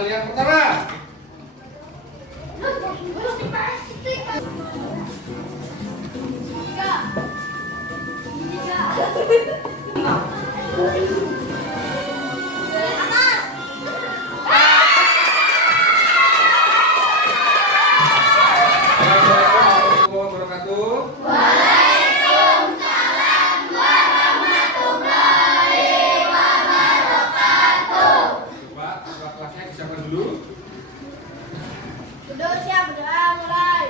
Hal yang pertama. Assalamualaikum warahmatullahi wabarakatuh. Coba kelasnya disiapkan dulu. Siap, berdoa mulai.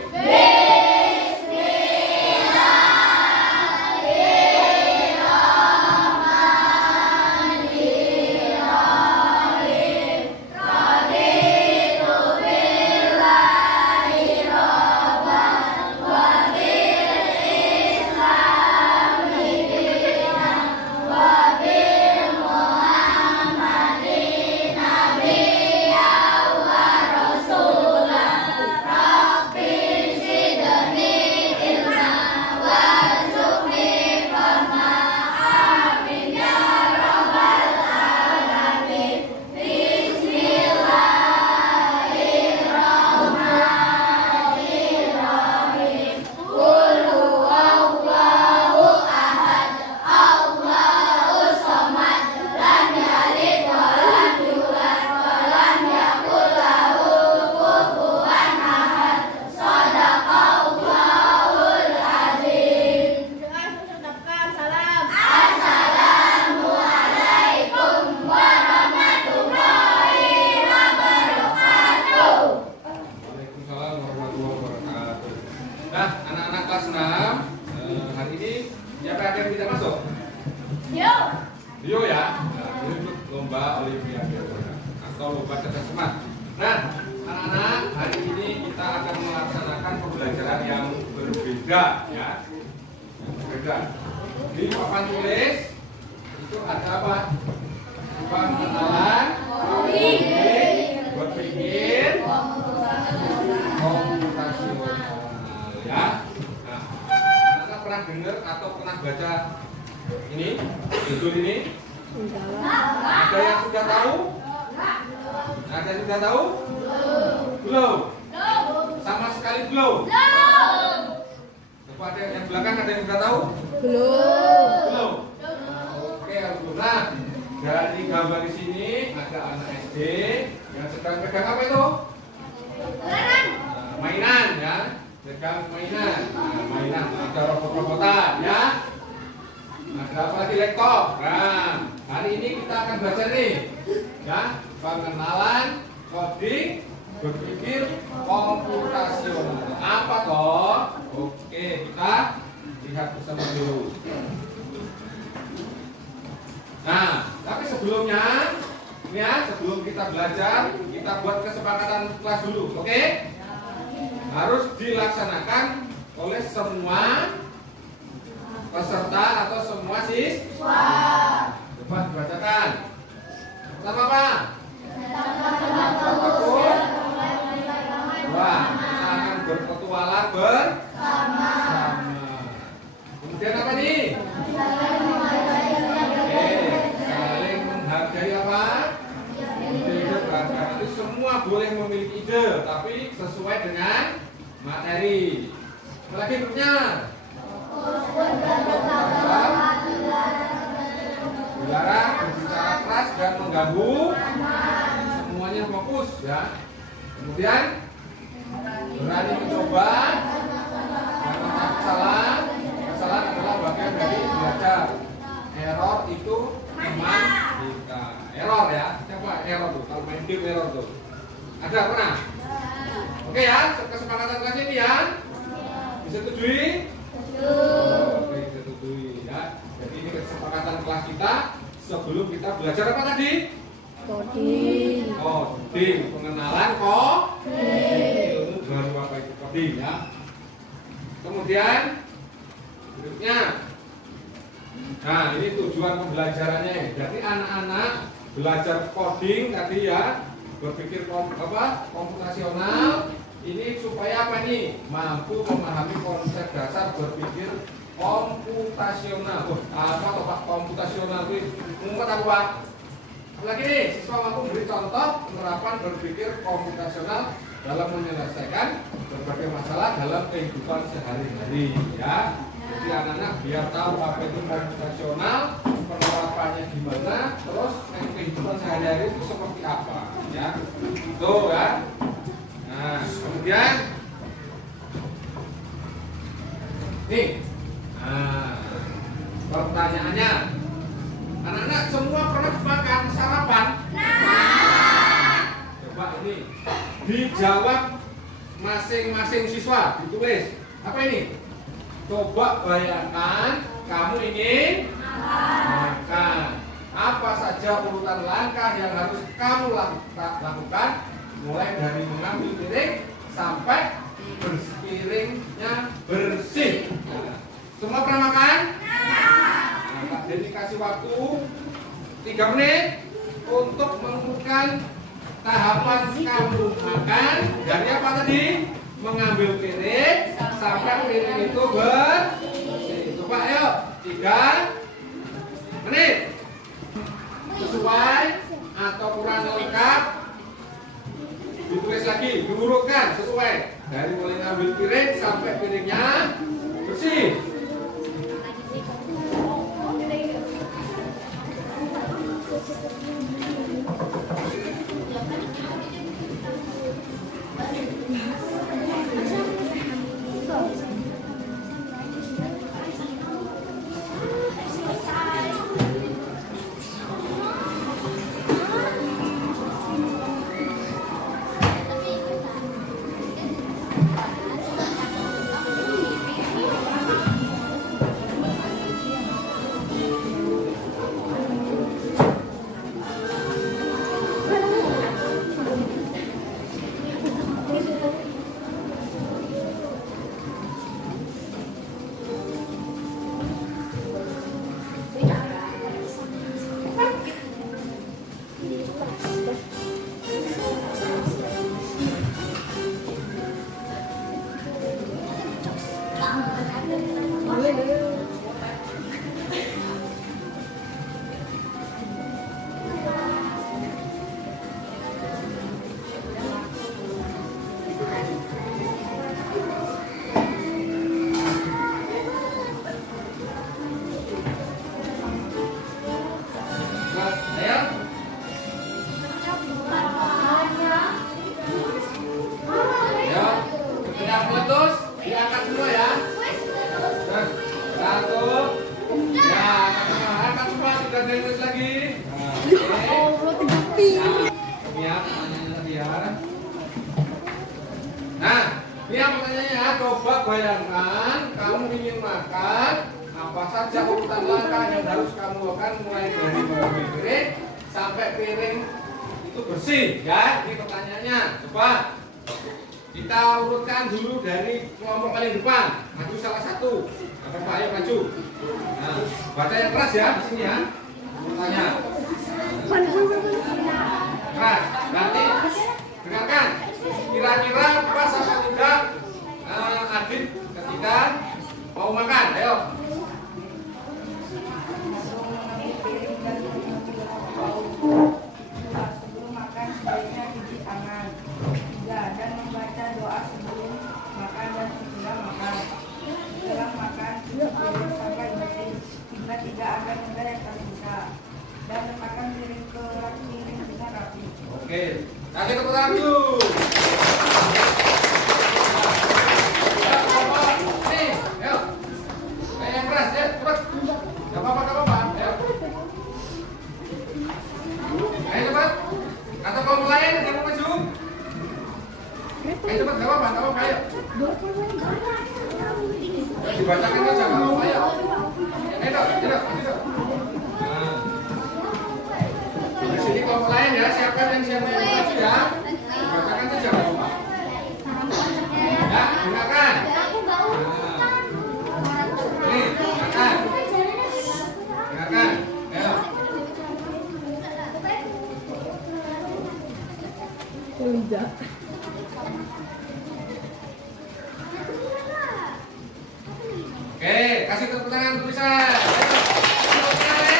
Waalaikumsalam warahmatullahi wabarakatuh. Nah, anak-anak kelas 6, hari ini siapa yang tidak masuk? Dio ya. Nah, ini untuk lomba olimpiade atau lomba cerdas cermat. Nah, anak-anak, hari ini kita akan melaksanakan pembelajaran yang berbeda ya. Yang berbeda. Di papan tulis itu ada apa? Pengenalan, berpikir, komputasional ya. Nah, anak pernah dengar atau pernah baca ini judul ini? Ada yang sudah tahu? Ada yang sudah tahu? Belum. Sama sekali belum. Coba ada yang belakang, ada yang sudah tahu? Belum. Oke, alhamdulillah. Dari gambar di sini ada anak SD yang sedang pegang apa itu? Mainan ya, pegang mainan. Nah, mainan ada robot-robotan ya. Ada apa lagi, laptop. Nah, hari ini kita akan belajar nih ya, pengenalan coding berpikir komputasional. Apa toh? Oke, kita lihat bersama dulu. Nah, tapi sebelumnya ini ya, sebelum kita belajar, kita buat kesepakatan kelas dulu, oke? Harus dilaksanakan oleh semua peserta atau semua siswa. Coba dibacakan. Pertama apa? Wah, kita akan berpetualang bersama. Kemudian apa nih? Saling menghargai apa? Ide-ide beragam. Itu semua boleh memiliki ide, tapi sesuai dengan materi. Apalagi grupnya? Dilarang berbicara keras dan mengganggu. Semuanya fokus ya. Kemudian berani mencoba. Jangan takut salah. Kesalahan adalah bagian dari belajar. Error itu teman kita. Error ya. Siapa error tuh? Kalau main game error tuh. Ada pernah? Oke ya, kesepakatan kelas ini ya. Disetujui? Oke, disetujui ya. Jadi ini kesepakatan kelas kita sebelum kita belajar apa tadi? Coding, pengenalan ilmu baru apa itu coding ya. Kemudian berikutnya, nah ini tujuan pembelajarannya. Jadi anak-anak belajar coding tadi ya, berpikir komputasional. Ini supaya apa nih? Mampu memahami konsep dasar berpikir komputasional. Apa toh Pak komputasional itu? Ngumpet apa Pak? Lagi nih, siswa mampu memberi contoh penerapan berpikir komputasional dalam menyelesaikan berbagai masalah dalam kehidupan sehari-hari, ya. Jadi anak-anak biar tahu apa itu komputasional, penerapannya gimana, terus kehidupan sehari-hari itu seperti apa, ya. Tuh ya. Nah, kemudian nih, pertanyaannya, anak-anak semua pernah makan sarapan? Coba ini dijawab masing-masing siswa, ditulis. Apa ini? Coba bayangkan kamu ingin makan. Apa saja urutan langkah yang harus kamu lakukan, mulai dari mengambil piring sampai piringnya bersih. Semua pernah makan? Nah, jadi kasih waktu 3 menit untuk menentukan tahapan kamu makan dari apa tadi? Mengambil piring sampai piring itu bersih. Coba ayo, 3 menit. Sesuai atau kurang lengkap, ditulis lagi, diurutkan sesuai dari mulai ngambil piring sampai piringnya bersih. Nah, ini yang pertanyaannya, coba bayangkan kamu ingin makan, apa saja urutan langkah yang harus kamu lakukan mulai dari mengambil piring sampai piring itu bersih, ya. Ini pertanyaannya. Coba kita urutkan dulu dari kelompok paling depan. Maju salah satu. Apa ayo maju. Nah, baca yang keras ya di sini ya. Tanya. Keras. Nanti dengarkan. Kira-kira pas apa tidak Adit ketika mau makan? Ayo. Sebelum makan sebaiknya cuci tangan. 3. Dan membaca doa sebelum makan dan sesudah makan. Setelah makan cuci piring sampai bersih. 3. Agar mudah yang tersisa. Dan letakkan piring ke piring dengan rapi. Oke, kasih tepuk tangan dulu. Nih, ayo. Kayak yang keras ya, cepat. Gak apa-apa, gak apa-apa. Ayo. Ayo cepat. Atau kalau lain yang mau maju. Ayo cepat, gak apa-apa, gak apa-apa. Ayo. Dibacakan aja, gak apa-apa. Ayo. Ayo, tidak. Nah. Di sini kelompok lain ya, siapa yang maju ya. Dibacakan saja, gak apa-apa. Ya, dengarkan. Nih, dengarkan. Dengarkan. Ayo. Oke, kasih tepuk tangan tulisan. Oke,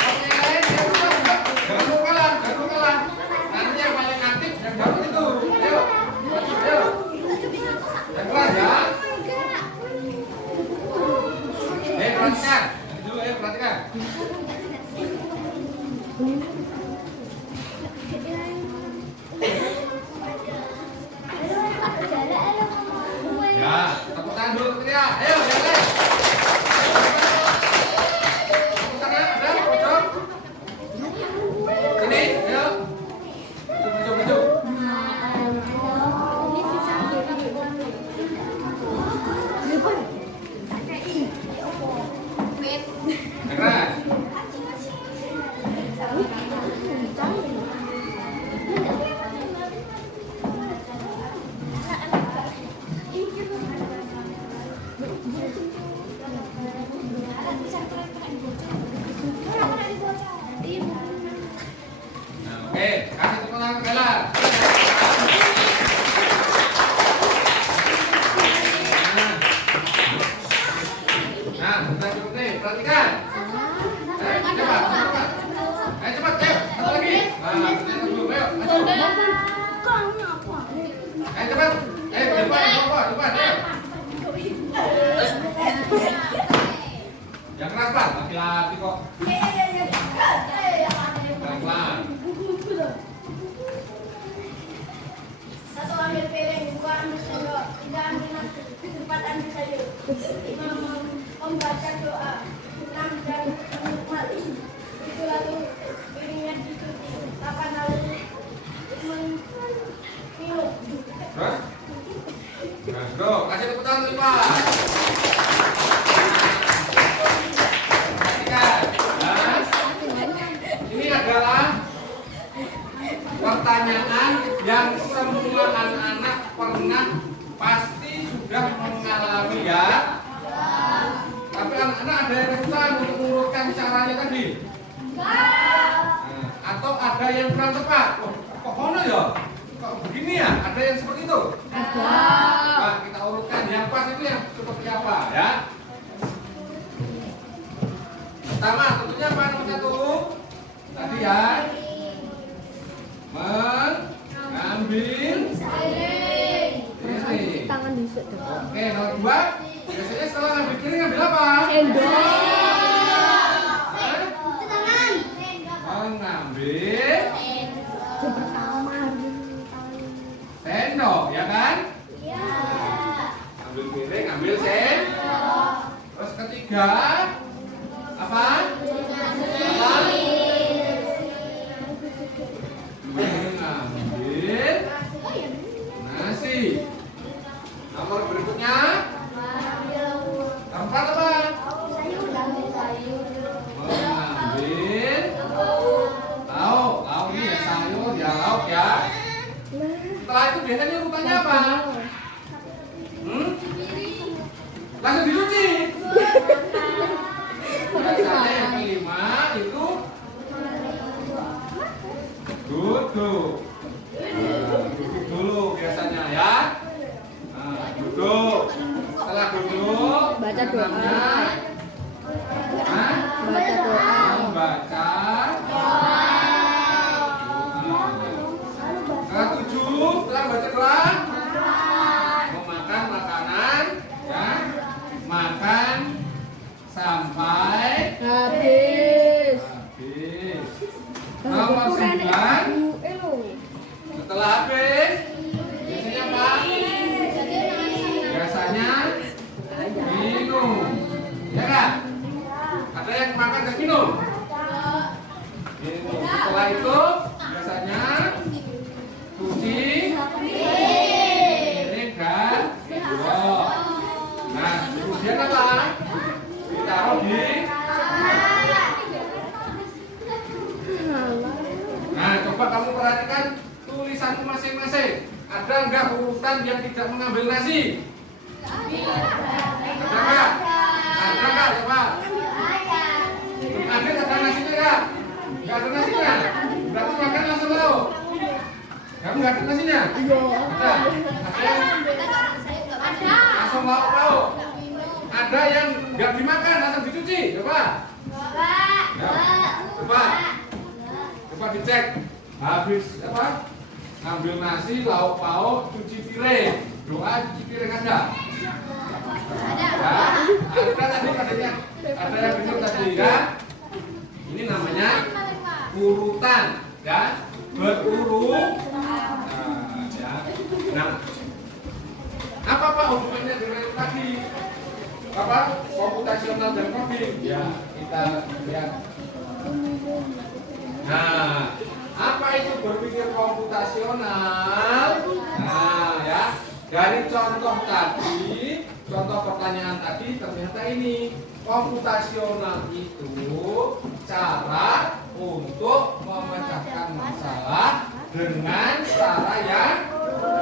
yang lain, siapa? Cepat. Depan. Yang keras, Pak. Laki-laki kok. Pelan-pelan. Satu ambil piring, dua ambil sendok, tiga ambil nasi, empat ambil sayur. Membaca doa, enam dan menikmati. Itu lalu piringnya dicuci, delapan lalu minum. Terus? Terus, bro. Kasih tepuk tangan dulu, Pak. Perhatikan. Ini adalah pertanyaan yang semua anak-anak pernah pasti sudah mengalami ya. Tapi anak-anak ada yang kesulitan untuk mengurutkan caranya tadi. Atau ada yang kurang tepat. Oh, kok kono ya? Kok begini ya? Ada yang seperti itu? Ada. Nah, kita urutkan yang pas itu yang seperti apa ya? Pertama, tentunya apa nomor satu? Tadi ya. Mengambil piring. Tangan bisa tuh. Oke, nomor dua. Biasanya setelah ngambil piring ngambil apa? Sendok. Mengambil sendok, ya kan? Iya. Ambil piring, ambil sendok. Terus ketiga apa? Mengambil nasi. Nomor berikutnya keempat apa? Mengambil lauk. Lauk ini ya sayur, ya lauk ya. Setelah itu biasanya urutannya apa? Langsung dicuci. Biasanya yang kelima itu duduk. Duduk dulu biasanya ya. Nah, duduk. Setelah duduk, Baca doa. Baca doa. Membaca. Setelah tujuh, setelah baca doa, memakan makanan, ya, makan sampai Habis. habis. Nomor 9, setelah habis, biasanya apa? Biasanya minum, ya kan? Ada yang makan dan minum. Minum. Setelah itu biasanya cuci piring dan sendok. Nah, kemudian apa? Ditaruh di. Nah, coba kamu perhatikan tulisanmu masing-masing. Ada enggak urutan yang tidak mengambil nasi? Ada enggak? Ada enggak? Coba. Ada nasinya enggak? Enggak ada nasinya. Berarti makan langsung lauk. Kamu enggak ada nasinya? Ada. Ada yang langsung lauk. Ada yang enggak dimakan, langsung dicuci. Coba. Ya. Coba dicek. Habis apa? Ambil nasi, lauk pauk, cuci piring. Doa cuci piring ada. Ya, ada tadi katanya. Ada yang benar tadi ya. Ini namanya urutan, ya. Berurut. Ya. Nah, apa Pak hubungannya dengan tadi? Apa? Komputasional dan coding. Ya, kita lihat. Nah, apa itu berpikir komputasional? Nah, ya. Dari contoh tadi, contoh pertanyaan tadi ternyata ini komputasional itu cara untuk memecahkan masalah dengan cara yang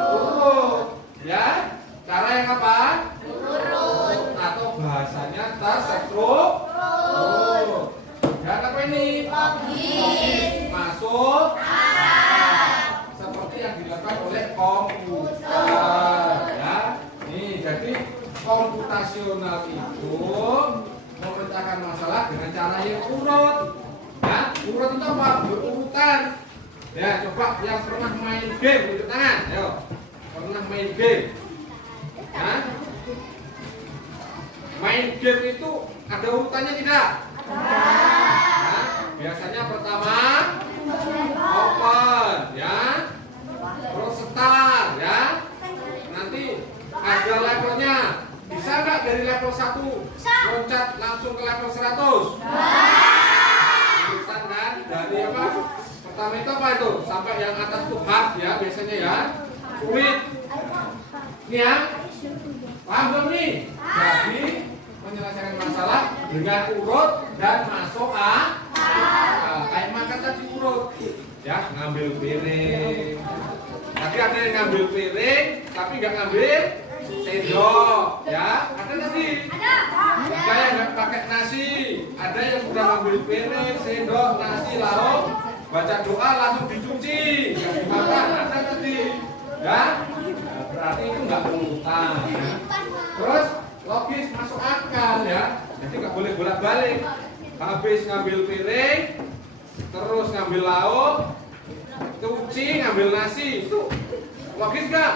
urut, ya. Cara yang apa? Urut. Atau bahasanya terstruktur. Dan apa ini? Logis. Masuk. Seperti yang dilakukan oleh komputer, ya. Nih, jadi komputasional itu memecahkan masalah dengan cara yang urut, ya. Urut itu apa? Berurutan. Ya, coba yang pernah main game tunjuk tangan, ayo. pernah main game? Hah? Main game itu ada urutannya tidak? Nah, biasanya pertama open, ya, terus start, ya. Nanti ada levelnya. Bisa nggak dari level 1 loncat langsung ke level 100? Bisa kan? Dari apa? Pertama itu apa itu? Sampai yang atas tuh hard ya biasanya ya. Sulit. Ini ya. Paham belum nih? Jadi menyelesaikan masalah dengan urut dan masuk kayak makan tadi urut. Ya, ngambil piring. Tadi ada yang ngambil piring tapi nggak ngambil sendok, ya. Ada tadi. Ada yang nggak pakai nasi, ada yang udah ngambil piring, sendok, nasi, lauk, baca doa langsung dicuci, nggak dimakan. Ada tadi, ya. Nah, berarti itu nggak berurutan. Ya. Terus logis masuk akal, ya. Jadi nggak boleh bolak-balik. Habis ngambil piring, terus ngambil lauk, cuci, ngambil nasi, itu logis nggak?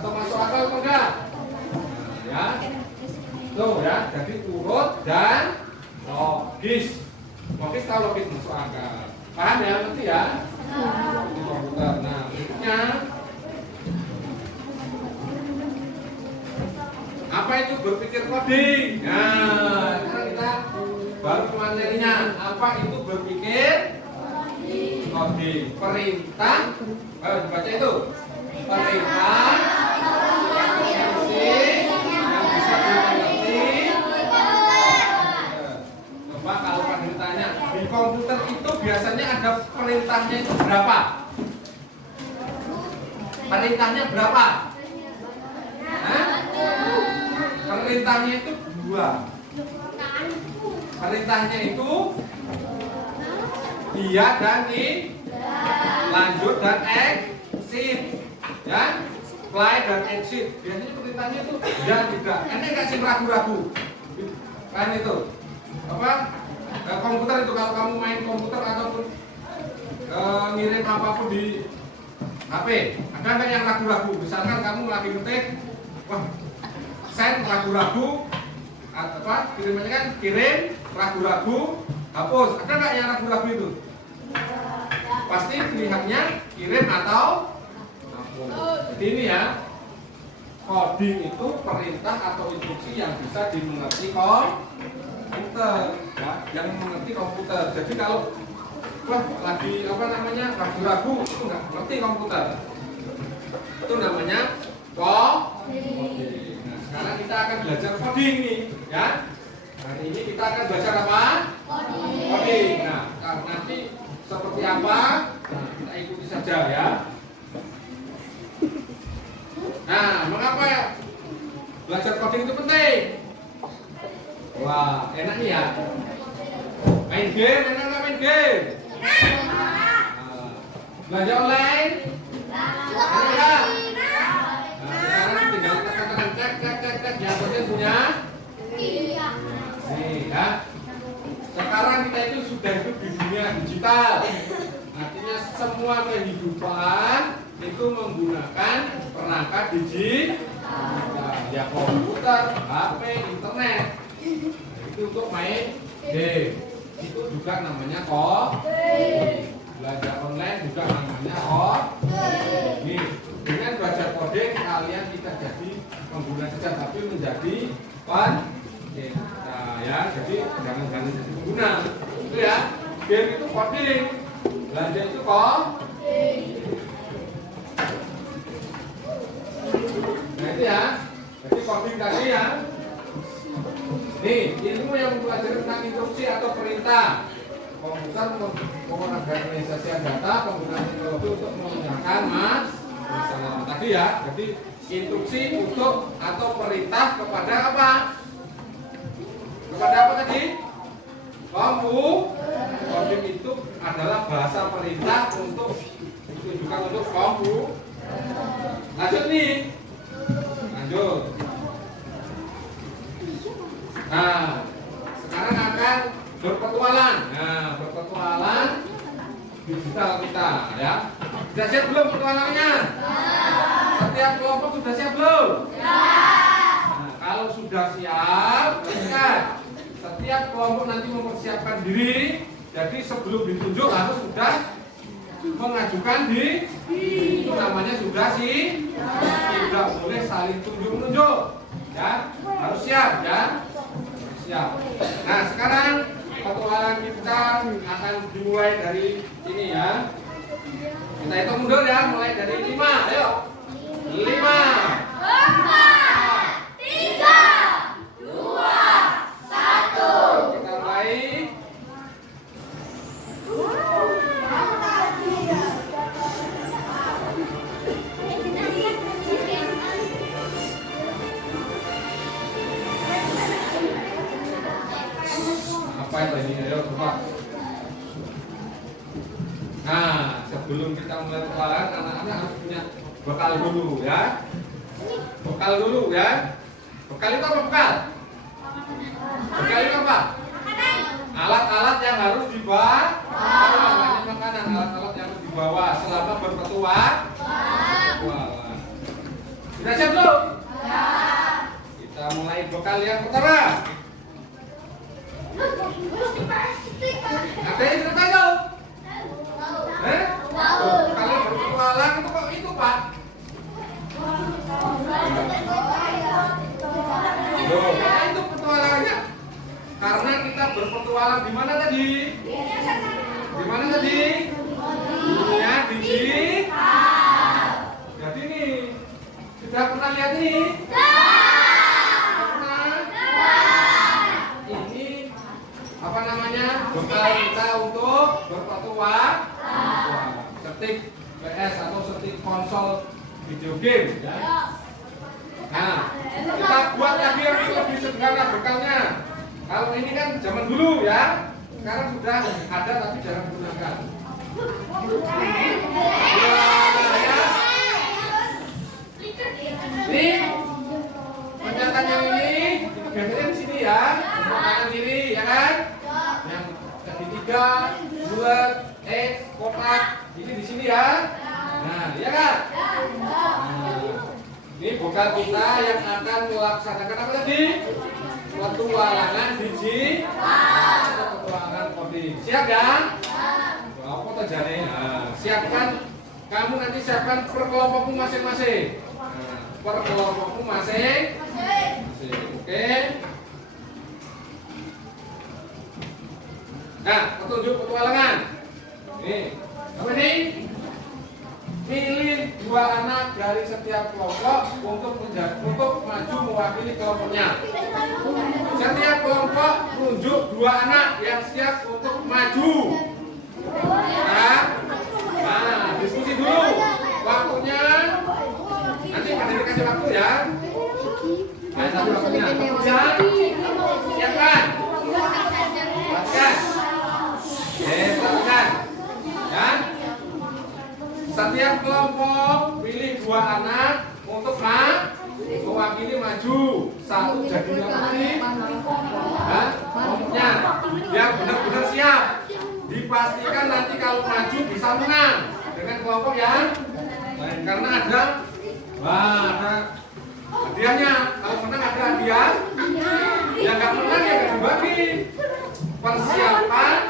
Atau masuk akal atau enggak? Ya. Tuh ya, jadi urut dan logis. Logis kalau logis masuk akal. Paham ya nanti ya? Ini komputer. Nah, berikutnya apa itu berpikir coding? Nah, sekarang kita baru materinya. Apa itu berpikir coding? Perintah. Ayo dibaca itu. Perintah yang bisa dimengerti. Coba kalau Pak ditanya di komputer itu biasanya ada perintahnya itu berapa? Perintahnya berapa? Hah? Perintahnya itu 2. Perintahnya itu iya dan ini, lanjut dan exit, ya, play dan exit. Biasanya perintahnya itu ya tidak. Ini nggak sih ragu-ragu, kan itu apa? Komputer itu kalau kamu main komputer ataupun ngirim apapun di HP, ada nggak yang ragu-ragu? Misalkan kamu lagi ngetik, wah, send ragu-ragu, apa? Kirimannya kan kirim ragu-ragu, hapus. Ada nggak yang ragu-ragu itu? Pasti pilihannya kirim atau hapus. Jadi ini ya, coding itu perintah atau instruksi yang bisa dimengerti komputer, ya, yang mengerti komputer. Jadi kalau wah lagi apa namanya ragu-ragu itu nggak mengerti komputer, itu namanya coding. Nah, sekarang kita akan belajar coding nih, ya. Hari ini kita akan belajar apa? Coding. Nah, nanti seperti apa? Nah, kita ikuti saja ya. Nah, mengapa ya belajar coding itu penting? Wah, enak nih ya. Main game, enak nggak main game? Belanja online? Enak nggak? Nah, sekarang tinggal tekan-tekan cek, yang penting punya. Nih ya. Sekarang kita itu sudah hidup di dunia digital. Artinya semua kehidupan itu menggunakan perangkat digital, ya komputer, HP, internet. Nah, itu untuk main game. Itu juga namanya coding. Belajar online juga namanya coding. Nih, dengan belajar coding kalian tidak jadi pengguna saja tapi menjadi pengguna. Nah, ya, jadi jangan jadi pengguna. Itu ya. Game itu coding. Belajar itu coding. Nah, itu ya. Jadi coding tadi ya. Nih, ilmu yang mempelajari tentang instruksi atau perintah komputer pengorganisasian data, penggunaan teknologi untuk mengerjakan masalah tadi ya. Jadi instruksi untuk atau perintah kepada apa? Kepada apa tadi? Komputer. Coding itu adalah bahasa perintah untuk ditujukan untuk komputer. Lanjut nih. Lanjut. Nah, sekarang akan berpetualang. Nah, berpetualang digital kita ya. Sudah siap belum petualangannya? Setiap kelompok sudah siap belum? Nah, kalau sudah siap, kan setiap kelompok nanti mempersiapkan diri. Jadi sebelum ditunjuk harus sudah mengajukan diri. Itu namanya sudah sih. Tidak boleh saling tunjuk-menunjuk. Ya, harus siap ya. Siap. Nah, sekarang petualangan kita akan dimulai dari ini ya. Kita hitung mundur ya, mulai dari 5. Ayo. 5. 4, 3, 2, 1. Kita mulai. Apa itu ini? Ayo coba. Nah, sebelum kita mulai petualangan, anak-anak harus punya bekal dulu ya. Bekal dulu ya. Bekal itu apa bekal? Bekal itu apa? Alat-alat yang harus dibawa. Namanya makanan, alat-alat yang harus dibawa selama berpetualang. Sudah siap belum? Kita mulai bekal yang pertama. Ada yang sudah tahu? Kalau berpetualang itu kok itu Pak? Loh, itu petualangannya. Karena kita berpetualang di mana tadi? Di mana tadi? Dunia digital. Jadi nih, sudah pernah lihat ini? Pernah? Ini apa namanya? Bekal kita untuk berpetualang. Setik PS atau setik konsol video game ya. Nah, kita buat lagi yang lebih sederhana bekalnya. Kalau ini kan zaman dulu ya. Sekarang sudah ada tapi jarang digunakan. Ya. Ini pencetan yang ini digeser di sini ya. Kanan kiri ya kan? Yang segitiga, bulat, X, kotak. Ini di sini ya. Nah, iya kan? Ini bekal kita yang akan melaksanakan apa tadi? Petualangan digital. Petualangan coding. Siap ya? Apa terjadi? Nah, siapkan. Kamu nanti siapkan per kelompokmu masing-masing. Nah, per kelompokmu masing-masing. Oke. Nah, petunjuk petualangan. Ini apa ini? Pilih 2 anak dari setiap kelompok untuk maju mewakili kelompoknya. Setiap kelompok tunjuk 2 anak yang siap untuk maju. Nah, diskusi dulu. Waktunya nanti pada dikasih waktu ya. Nah, satu waktunya. Siapkan. Perhatikan. Perhatikan. Ya. Setiap kelompok pilih 2 anak untuk mewakili maju. Satu jadi yang penting, kelompoknya yang benar-benar siap. Dipastikan nanti kalau maju bisa menang dengan kelompok yang lain. Karena ada hadiahnya. Kalau menang ada hadiah. Yang nggak menang ya nggak dibagi. Persiapan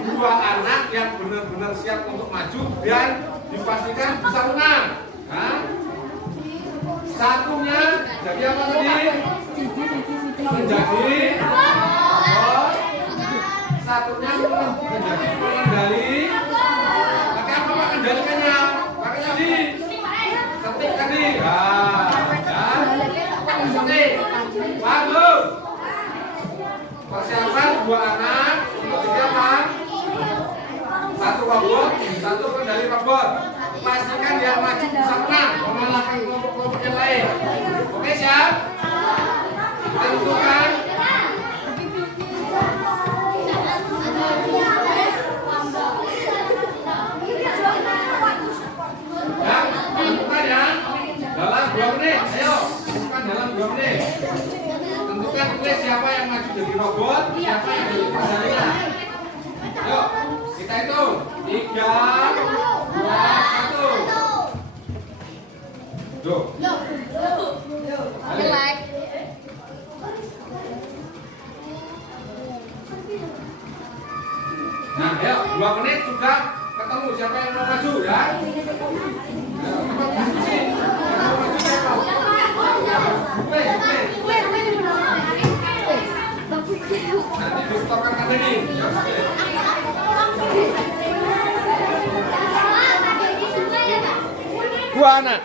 2 anak yang benar-benar siap untuk maju dan dipastikan bisa menang. Nah, satunya jadi apa tadi? Menjadi satunya menjadi pengendali. Pakai apa Pak kendalikannya? Pakai tadi setik tadi. Setik. Bagus. Persiapan 2 anak untuk siapa? 1 robot, 1 kendali robot. Pastikan dia maju bisa menang, mengalahkan kelompok-kelompok yang lain. Oke siap? Tentukan. Ya, tentukan ya. Dalam 2 menit, ayo. Tentukan dalam 2 menit. Tentukan tulis siapa yang maju jadi robot, siapa yang jadi kendalinya. Ayo, kita hitung. 3, Duh. Jelek. Nah, ayo 2 menit juga ketemu siapa yang mau maju ya. Ayo, cepat diskusi. Yang mau maju siapa? Play. Nanti disetorkan kan ini. Ya, play. Gua anak.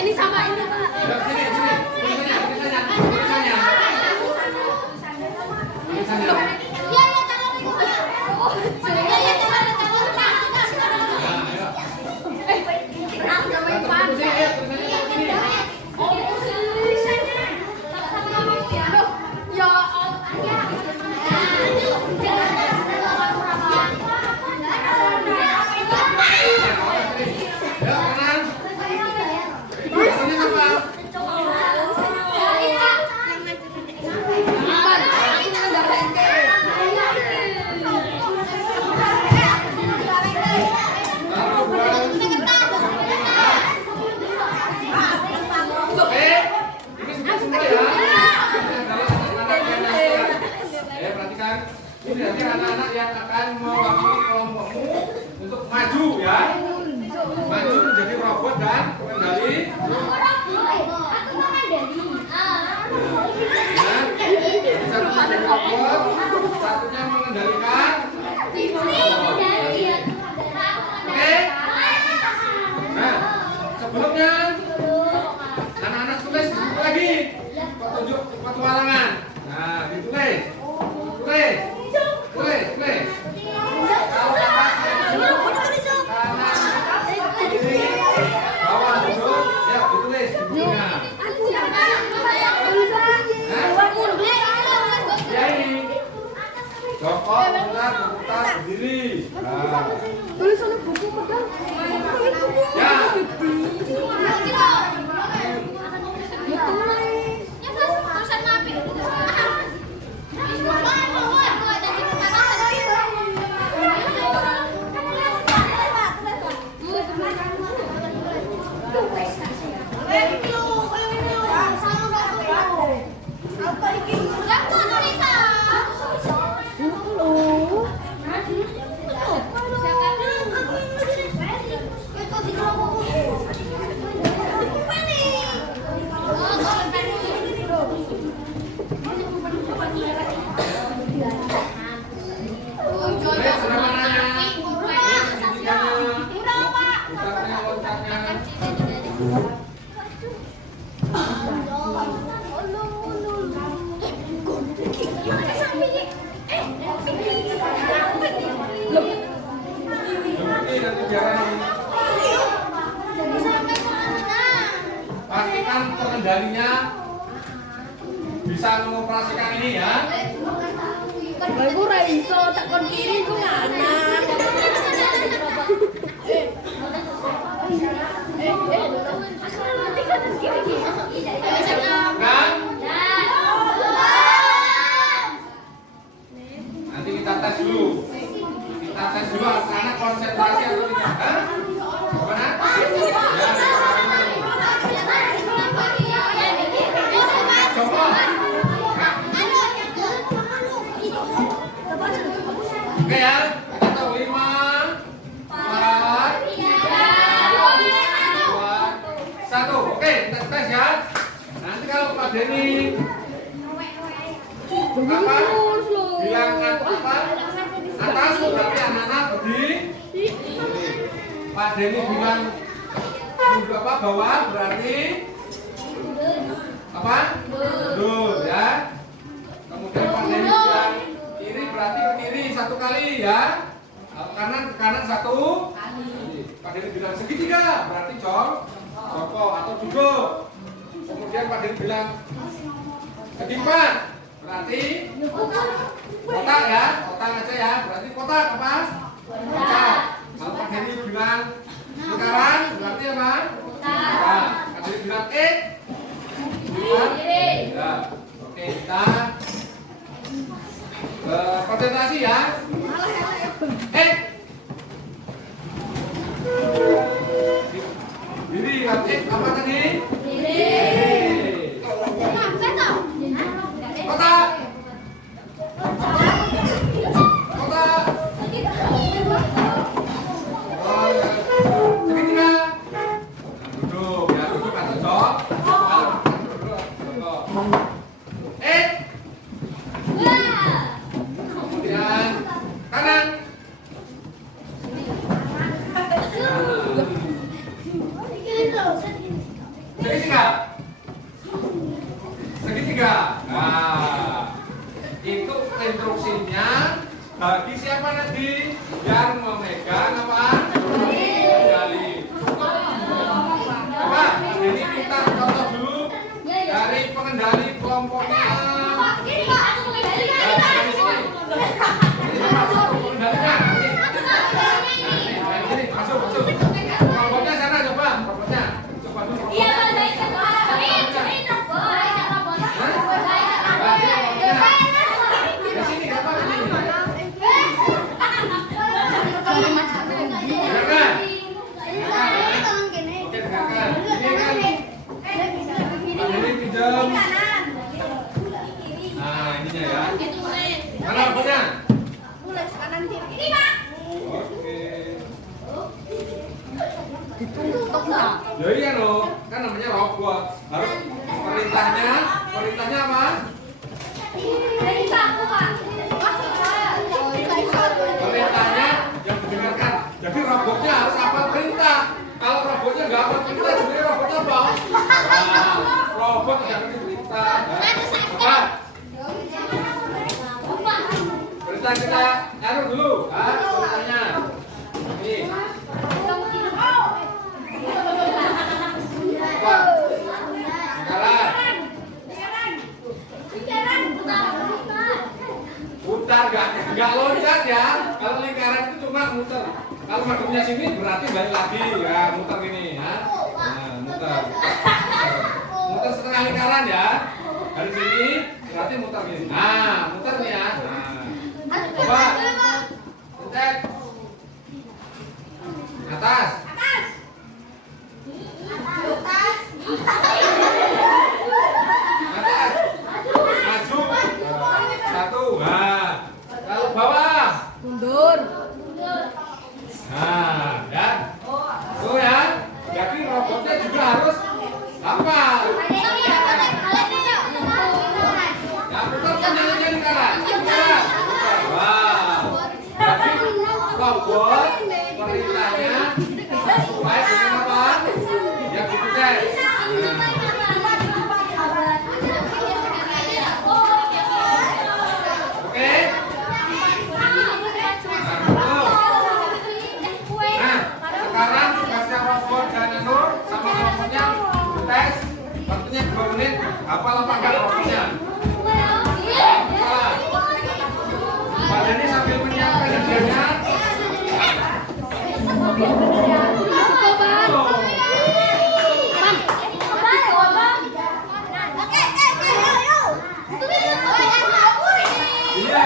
Ini sama ini Pak. Ini nanti anak-anak yang akan mewakili kelompokmu untuk maju ya. Maju menjadi robot dan pengendali. Satunya jadi robot, satunya mengendalikan. Oke? Nah, sebelumnya anak-anak tulis lagi petunjuk petualangan. Nah, ditulis. Tulis. Kalau atas kanan, kiri, bawah, duduk, ya ditulis bukunya. Ya ini. Jongkok, berputar, berdiri. Nah. Tulisannya buku pedang. Ya. Pastikan pengendalinya bisa mengoperasikan ini ya. Ibu Raiso tak kon kiri ku kanan. Nanti kita tes dulu. Kita tes dulu anak konsentrasi atau tidak. Hah? Mana? Coba. Oke ya, kita tahu 5, 4, 3, 2, 1. Oke, kita tes ya. Nanti kalau Pak Denny apa? Bilang apa? Atas berarti anak-anak berdiri. Pak Denny bilang apa bawah berarti apa? Betul ya. Kemudian Pak Denny bilang kiri berarti ke kiri satu kali ya. Kanan ke kanan satu kali. Pak Denny bilang segitiga berarti jongkok atau duduk. Kemudian Pak Denny bilang segiempat berarti kotak ya, kotak aja ya. Berarti kotak apa? Kotak. Kalau Pak Denny bilang lingkaran berarti apa? Kotak. Pak Denny bilang ya. Oke, kita konsentrasi ya. Diri, apa tadi? Kotak. Kotak. Segitiga. Duduk ya, duduk atau jongkok. Kemudian kanan. Segitiga. Segitiga. Nah, itu instruksinya bagi siapa nanti yang memegang apa? Kendali. Coba ini kita contoh dulu dari pengendali kelompoknya. Masuk. Kelompoknya sana coba, kelompoknya. Coba dulu. Di sini apa ini? Dengarkan. Oke, dengarkan. Ini pinjam. Nah, ininya ya. Mana punya? Oke. Ya iya loh, kan namanya robot. Harus perintahnya apa? Perintahnya yang didengarkan. Jadi robotnya harus apa perintah. Kalau robotnya nggak apa perintah, jadi robotnya apa? Nah, robot yang perintah. Apa? Perintah kita taruh dulu. Perintahnya. Ini. Putar nggak loncat ya. Kalau lingkaran itu cuma muter. Kalau madepnya sini berarti balik lagi ya, muter gini ya. Nah, muter. Muter setengah lingkaran ya. Dari sini berarti muter gini. Nah, muter nih ya. Nah. Coba. Pencet. Atas. Maju. Satu. Nah. Kalau bawah. Mundur. Nah, ya. Tuh ya. Jadi robotnya juga harus apa? Ya, putar punyanya lingkaran. Wah. Jadi robot perintahnya sesuai dengan apa? Yang dipencet. Oke. Nah, sekarang tugasnya robot dan Nur sama kelompoknya tes. Waktunya 2 menit. Hafal apa enggak robotnya? Hafal. Pak Denny sambil menyiapkan hadiahnya. Iya,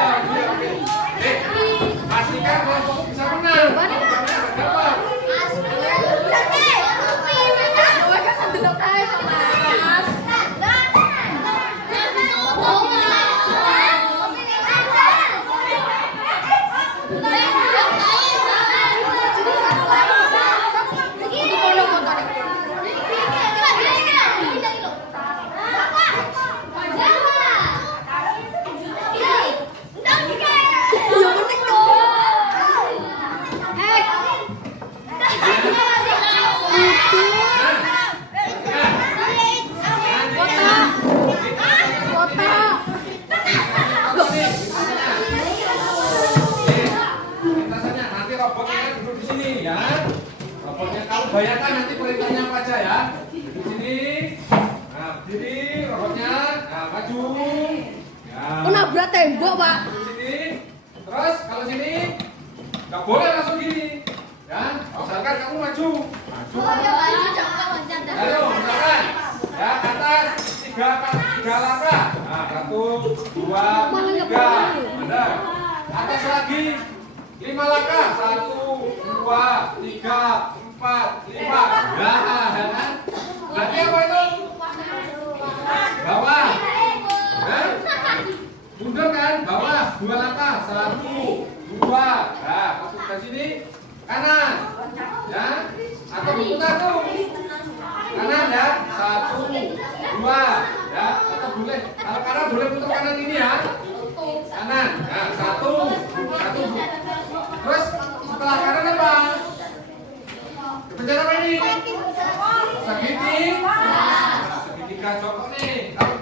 oke. Pastikan kelompokmu bisa menang. Dapat. bayangkan nanti perintahnya apa aja ya. Di sini. Nah, berdiri, robotnya. Nah, maju. Ya. Oh, nabrak tembok, Pak. Di sini. Terus kalau sini nggak boleh langsung gini. Ya, misalkan kamu maju. Maju. Ayo, misalkan. Ya, ke atas tiga langkah. Nah, 1, 2, 3. Ada. Atas lagi 5 langkah. 1, 2, 3, 4, 5. Nah, ya kan? Berarti apa itu? Bawah. Nah, mundur kan? Bawah 2 langkah. 1, 2. Nah, masuk ke sini. Kanan. Ya. Atau putar tuh. Kanan ya. 1, 2. Ya. Atau boleh. Kalau kanan boleh putar kanan ini ya. Kanan. Nah, 1. Terus setelah kanan apa? Pencet apa ini? Segitiga. Segitiga jongkok nih. Kalau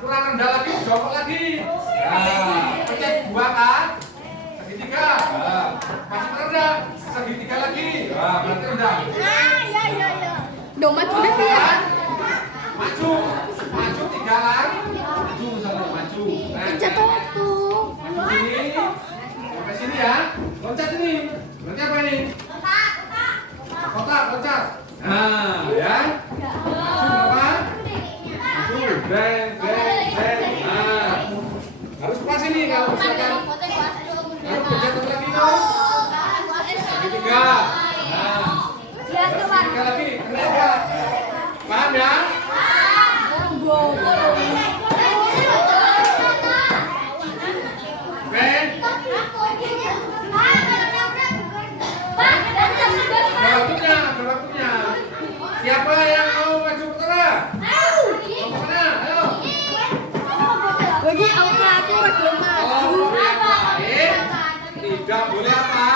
kurang rendah lagi, jongkok lagi. Nah, pencet 2 kan? Segitiga. Nah, masih rendah. Segitiga lagi. Nah, berarti rendah. Duh, maju deh ya. Maju 3 lang. Maju misalnya maju. Nah, Pencet waktu. sini. Sampai sini ya. Loncat ini. Berarti apa ini? Kotak, loncat. Nah, ya. Maju berapa? Maju. Beng. Nah. Harus pas ini kalau misalkan. Lalu pencet lagi dong. Segitiga. Nah. Segitiga lagi. Kenapa? Paham ya? Beng. Ada waktunya. Siapa yang mau maju ke tengah? Mau kemana? Ayo. Bagi aku udah maju. Kelompok yang lain tidak boleh apa?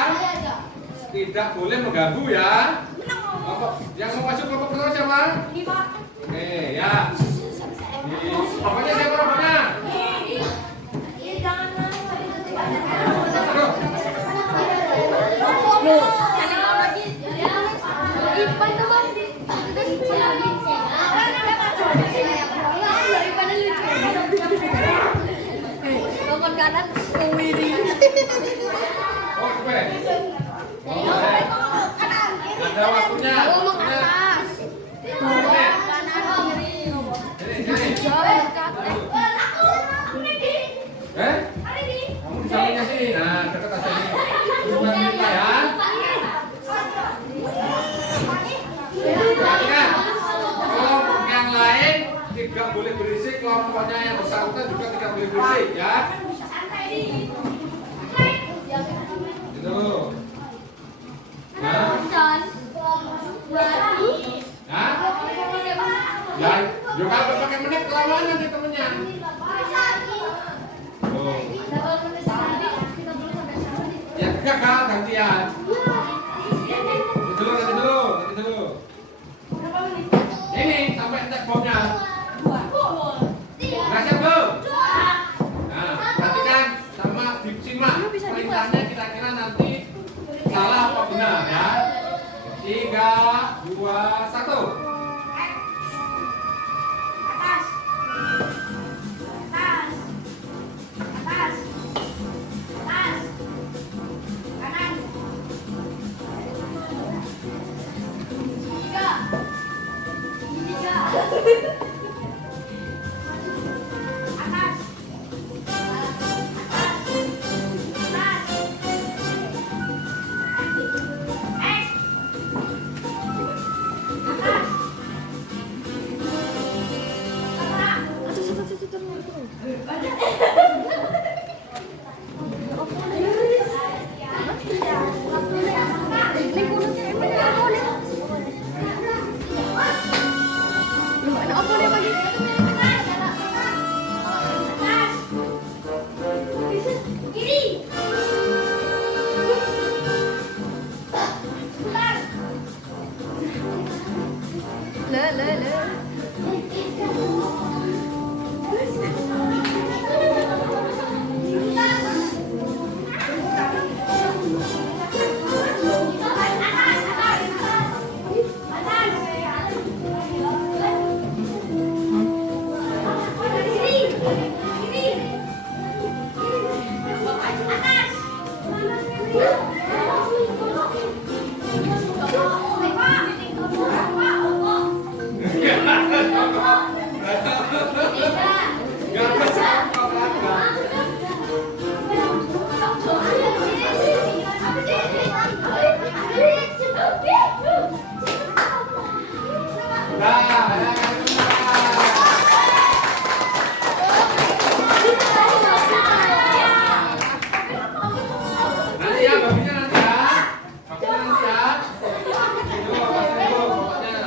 Tidak boleh mengganggu ya. Kelompok yang mau maju kelompok pertama siapa? Oke ya. Pokoknya siapa robotnya? Aduh. Nomor kanan kewiri. Oke. Ada waktunya. Ngomong atas. Kamu di sampingnya sini. Nah, dekat aja ini. Coba kita ya. Perhatikan. Kelompok yang lain tidak boleh berisik. Kelompoknya yang bersangkutan juga tidak boleh berisik ya. Gitu. Nah. Nah. Ya, juga pakai menit kelamaan nanti temennya. Oh. Ya, gagal gantian. Nanti dulu. Ini sampai entek bomnya. Udah siap belum? Nah, perhatikan sama disimak perintahnya kira-kira nanti salah apa benar ya. 3, 2, 1. Atas. Gak bisa apa-apa. Nah, ya, nanti ya, babinya nanti ya. Babinya nanti ya. Itu bapak dulu, pokoknya.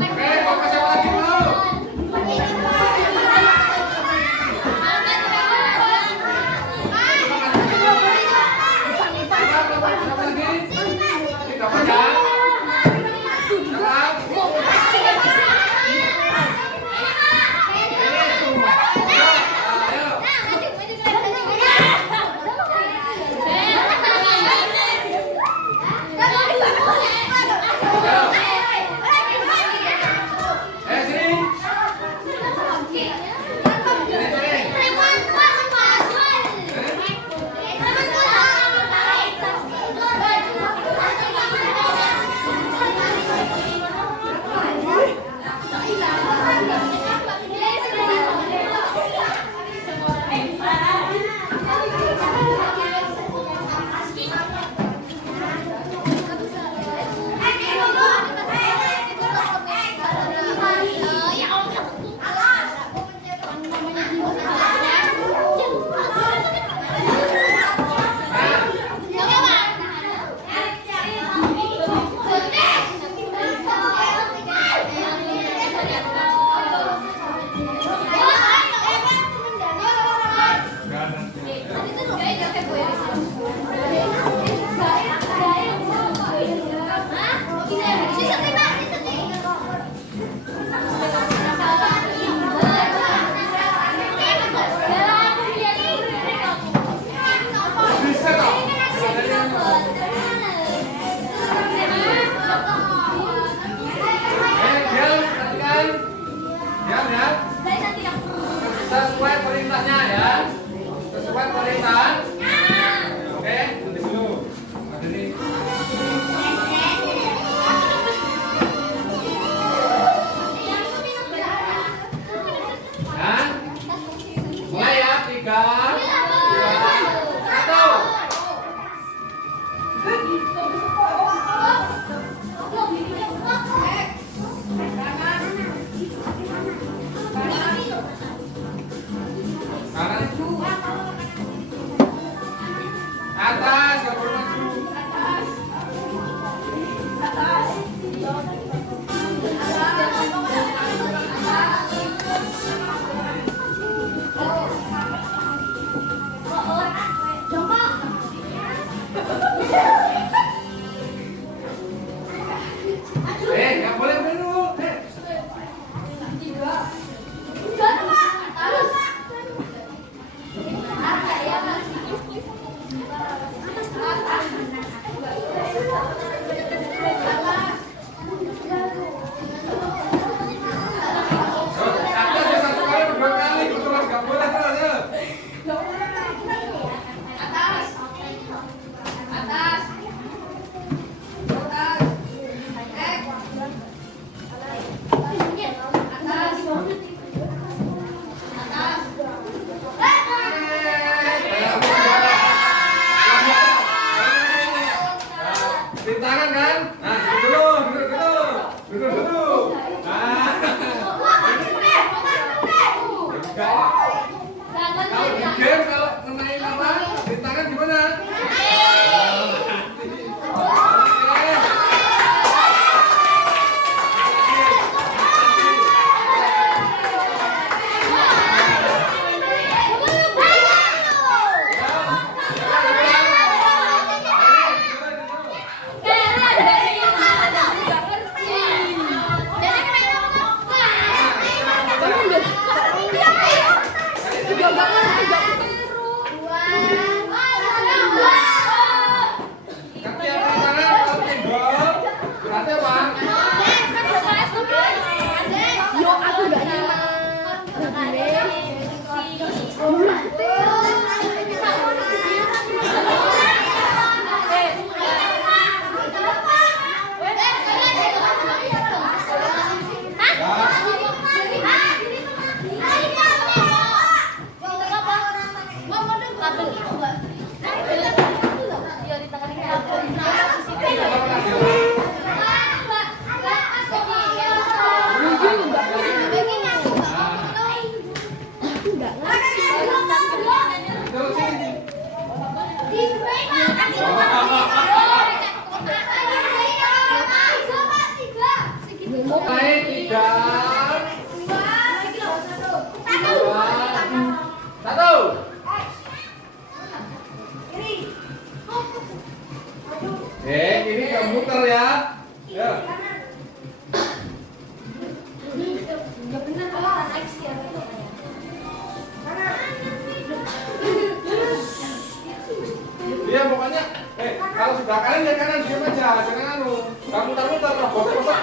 Oke, mau ke siapa lagi dulu? Siapa lagi? Kita baca. Siapa? Sini. Bisa kok. Diam, perhatikan. Diam ya. Sesuai perintahnya ya. Sesuai perintah. Oke, nanti dulu. Ada nih. Ya. Mulai ya, 3, 2, 1. Kanan. aja kanan, diam aja, jangan anu. Kamu muter-muter, robotnya masa.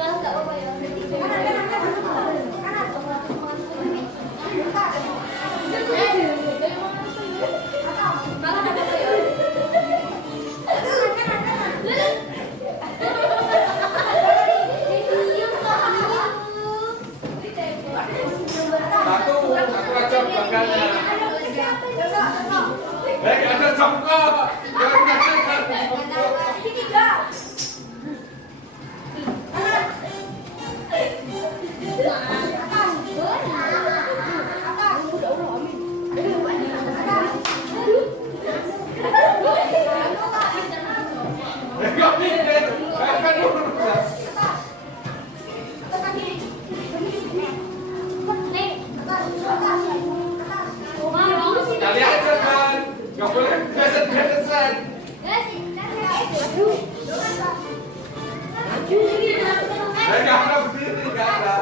Kalau nggak apa-apa ya. Satu aja belakangnya. Gak ada jongkok. Gak ada jongkok. Gak mikir, gak akan urus. Kali aja kan, gak boleh geset-gesetan. Gak ada berdiri, gak ada.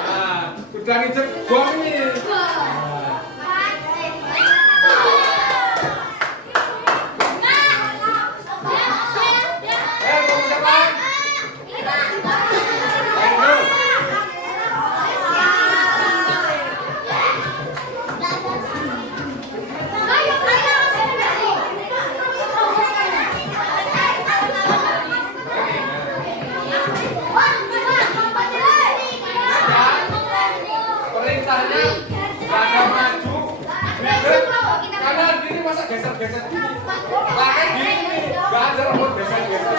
Nah, udah ngincer gong nih. Mau siapa? Ayo. Perintahnya rada maju, mundur, kanan kiri masa geser-geser gini. Pakai gini, gak ada robot geser-geser.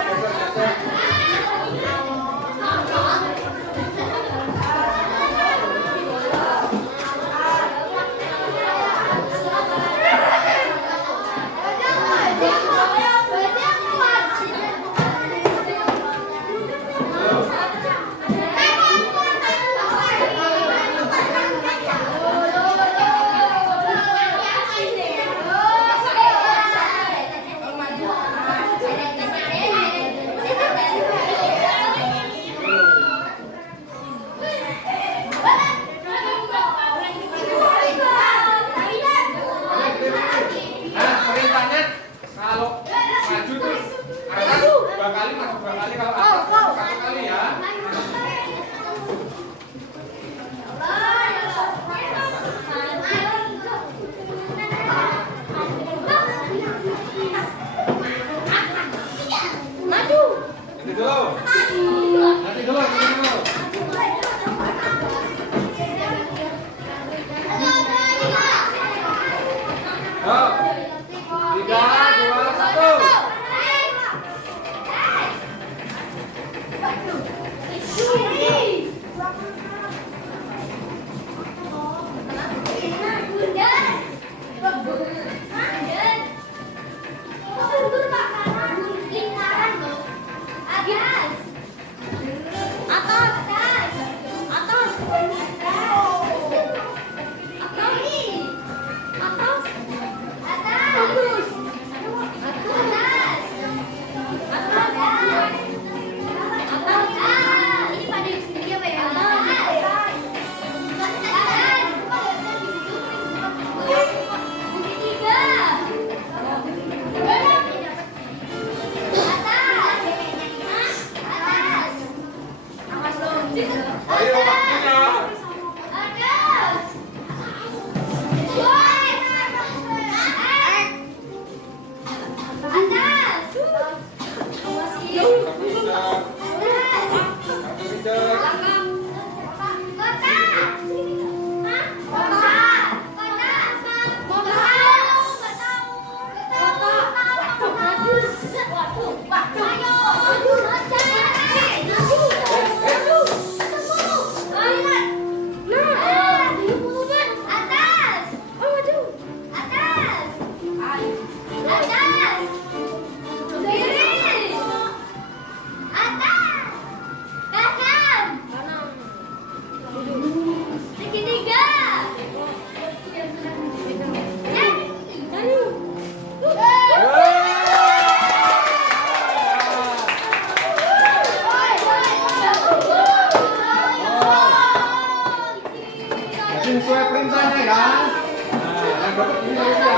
Bikin sesuai perintahnya ya. Nah, yang dapat ini harus ya.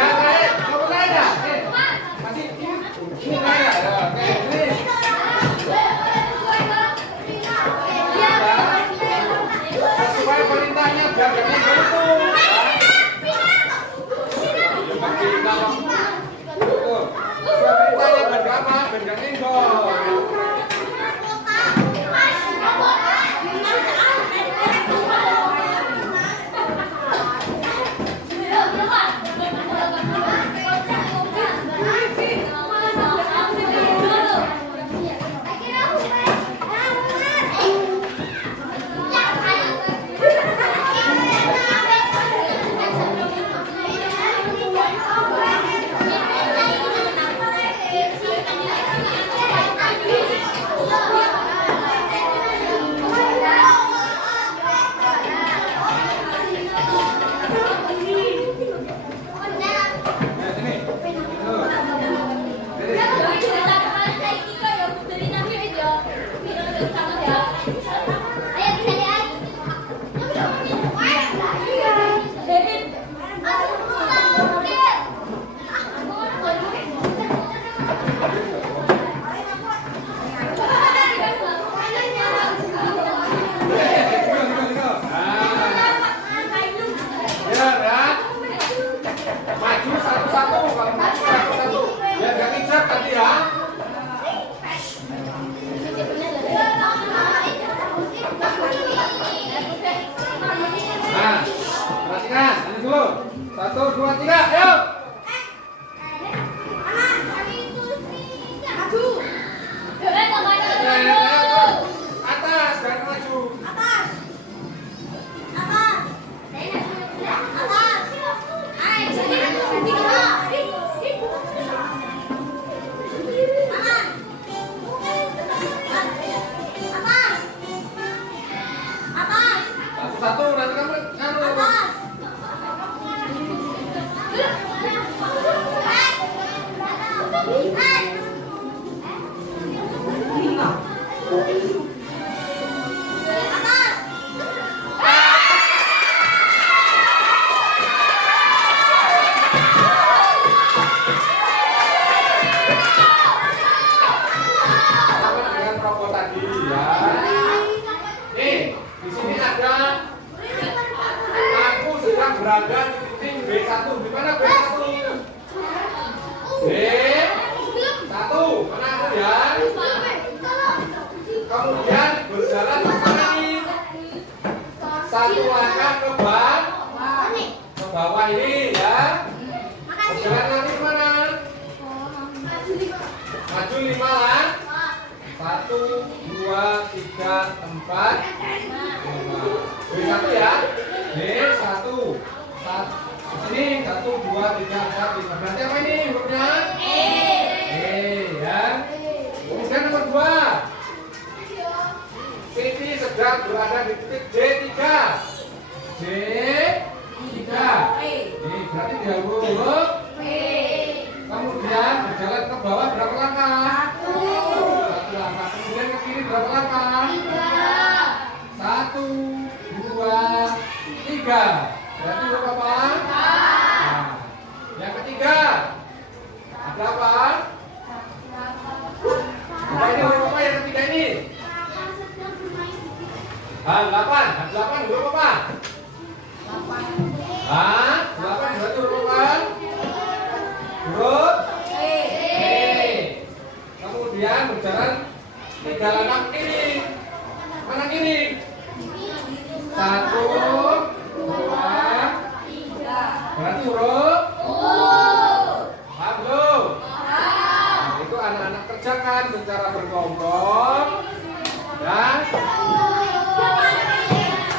Ya, terakhir, mau terakhir ya? Masih ini terakhir ya. Oke, ini. Sesuai perintahnya biar jangan gitu. Sesuai perintahnya biar apa? Biar jangan gol. Maju satu-satu, kalau maju satu-satu, ya nggak injak tadi ya. Nah, perhatikan, ini dulu. 1, 2, 3, ayo. Atas, jangan maju. Satu-satu, nanti kamu nganu. Sama dengan robot tadi ya. Nih, di sini ada aku sedang berada di titik B1. Di mana B1? B1. Mana aku ya? Kemudian berjalan ke kiri. Satu langkah ke bawah ini ya. Berjalan lagi kemana? Maju 5 lah. 1, 2, 3, 4, 5. B1 ya. B1. Sini 1, 2, 3, 4, 5. Berarti apa ini hurufnya? E ya. Kemudian nomor 2. Siti sedang berada di titik J3. J3. Ini berarti dia huruf P. Kemudian berjalan ke bawah berapa langkah? 1 langkah. Kemudian ke kiri berapa langkah? 1, 2, 3. Berarti huruf apa? Nah, yang ketiga ada apa? Apa ini huruf apa yang ketiga ini? H8 huruf apa? 8 berarti huruf apa? Huruf E. Kemudian berjalan 3 langkah kiri. Mana kiri? 1, 2, 3. Berarti huruf belum. Nah, itu anak-anak kerjakan secara berkelompok dan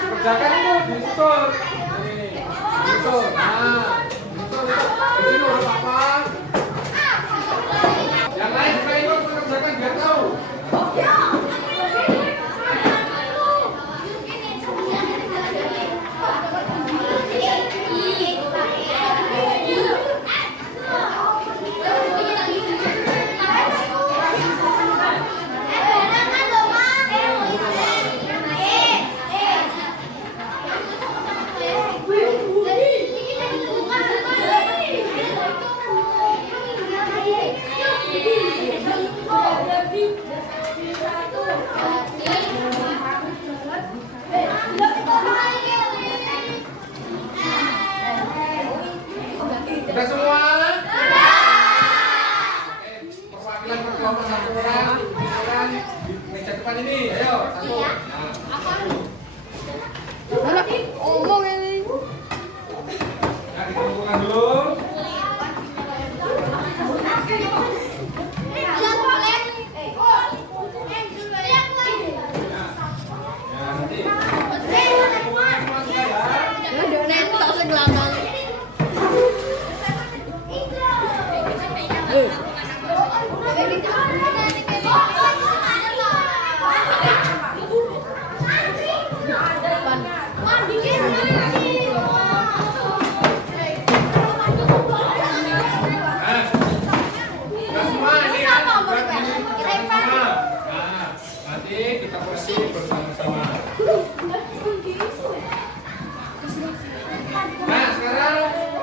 kerjakan itu disusun. Nih, disusun. Nah, disusun itu. Di sini huruf apa? Yang lain juga ikut mengerjakan biar tahu. depan ini. Ayo, satu. Iya. Nah, Anak omong ini. nah dikumpulkan dulu. Ya, nanti. Kumpulkan semua juga ya. Ada netok segelangan. Nah, sudah semua ini ya. Sudah dikumpulkan semua. Nah, nanti kita koreksi bersama-sama. Nah, sekarang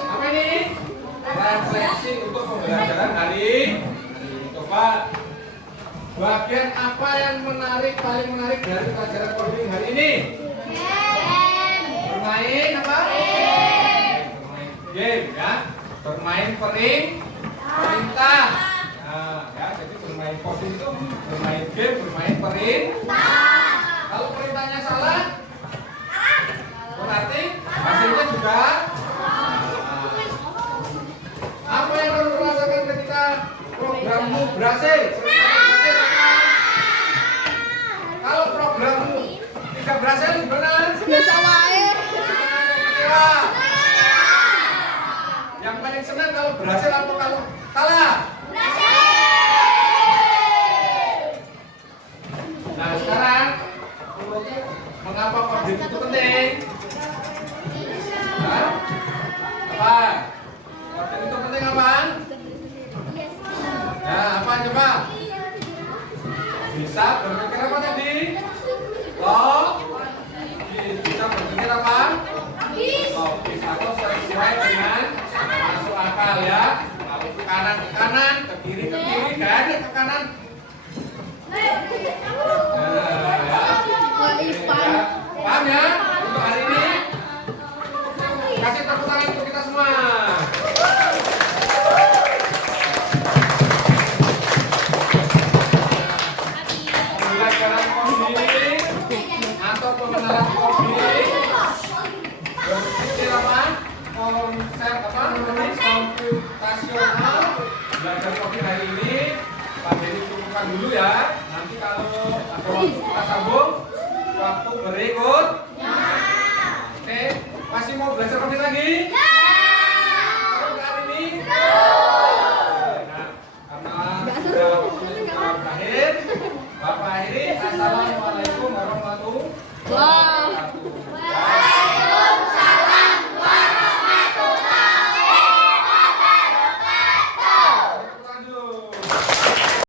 apa ini? Refleksi untuk pembelajaran hari ini. Coba bagian apa yang menarik, paling menarik dari pelajaran coding hari ini? Bermain apa? Bermain game ya. Bermain perintah. Nah, ya, jadi bermain coding itu bermain game, bermain perintah. Kalau perintahnya salah, berarti hasilnya juga. Apa yang kamu rasakan ketika programmu berhasil? Berhasil apa? Kalau programmu tidak berhasil, gimana? Biasa wae. Kecewa. Yang paling senang kalau berhasil atau kalau salah? Nah, sekarang mengapa coding itu penting? Hah? Apa? Coding itu penting apa? Nah, apa coba? Bisa berpikir apa tadi? Bisa berpikir apa? Logis atau sesuai dengan masuk akal ya. Kalau ke kanan ke kanan, ke kiri gak ada ke kanan. Nah, ya. Paham ya? Untuk hari ini kasih tepuk tangan untuk kita semua. Pembelajaran coding atau pengenalan coding berpikir apa? Konsep apa? Komputasional. Belajar coding hari ini Pak Denny cukupkan dulu ya. Nanti kalau ada waktu kita sambung waktu berikut. Oke, masih mau belajar coding lagi? Seru hari ini?